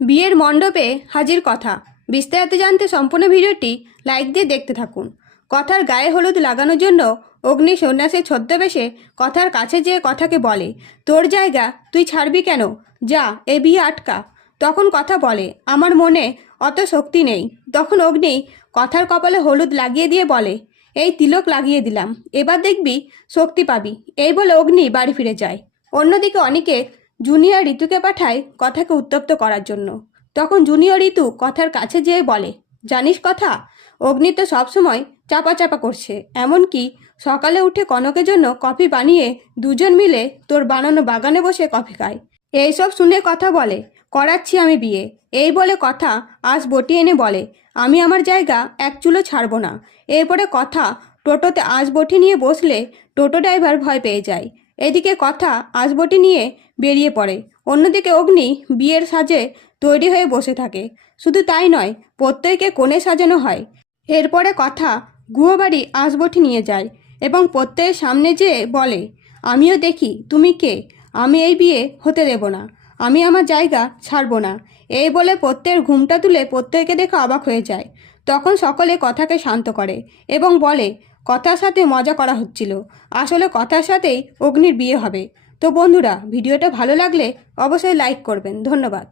বিয়ের মণ্ডপে হাজির কথা। বিস্তারিত জানতে সম্পূর্ণ ভিডিওটি লাইক দিয়ে দেখতে থাকুন। কথার গায়ে হলুদ লাগানোর জন্য অগ্নি সন্ন্যাসীর ছদ্মবেশে কথার কাছে যেয়ে কথাকে বলে, তোর জায়গা তুই ছাড়বি কেন, যা এ বিয়ে আটকা। তখন কথা বলে, আমার মনে অত শক্তি নেই। তখন অগ্নি কথার কপালে হলুদ লাগিয়ে দিয়ে বলে, এই তিলক লাগিয়ে দিলাম, এবার দেখবি শক্তি পাবি। এই বলে অগ্নি বাড়ি ফিরে যায়। অন্যদিকে অনিকেত জুনিয়র ঋতুকে পাঠায় কথাকে উত্তপ্ত করার জন্য। তখন জুনিয়র ঋতু কথার কাছে যেয়ে বলে, জানিস কথা, অগ্নি তো সবসময় চাপা চাপা করছে, এমনকি সকালে উঠে কনকের জন্য কফি বানিয়ে দুজন মিলে তোর বানানো বাগানে বসে কফি খায়। এইসব শুনে কথা বলে, করাচ্ছি আমি বিয়ে। এই বলে কথা আজ বটি এনে বলে, আমি আমার জায়গা এক চুলো ছাড়বো না। এরপরে কথা টোটোতে আঁশবটি নিয়ে বসলে টোটো ড্রাইভার ভয় পেয়ে যায়। এদিকে কথা আঁশবটি নিয়ে বেরিয়ে পড়ে। অন্যদিকে অগ্নি বিয়ের সাজে তৈরি হয়ে বসে থাকে। শুধু তাই নয়, প্রত্যেককে কোণে সাজানো হয়। এরপরে কথা গুয়োবাড়ি আঁশবটি নিয়ে যায় এবং প্রত্যেকের সামনে যেয়ে বলে, আমিও দেখি তুমি কে, আমি এই বিয়ে হতে দেব না, আমি আমার জায়গা ছাড়বো না। এই বলে প্রত্যেকের ঘুমটা তুলে প্রত্যেককে দেখে অবাক হয়ে যায়। তখন সকলে কথাকে শান্ত করে এবং বলে, কথার সাথে মজা করা হচ্ছিল, আসলে কথার সাথেই অগ্নির বিয়ে হবে। তো বন্ধুরা, ভিডিওটা ভালো লাগলে অবশ্যই লাইক করবেন। ধন্যবাদ।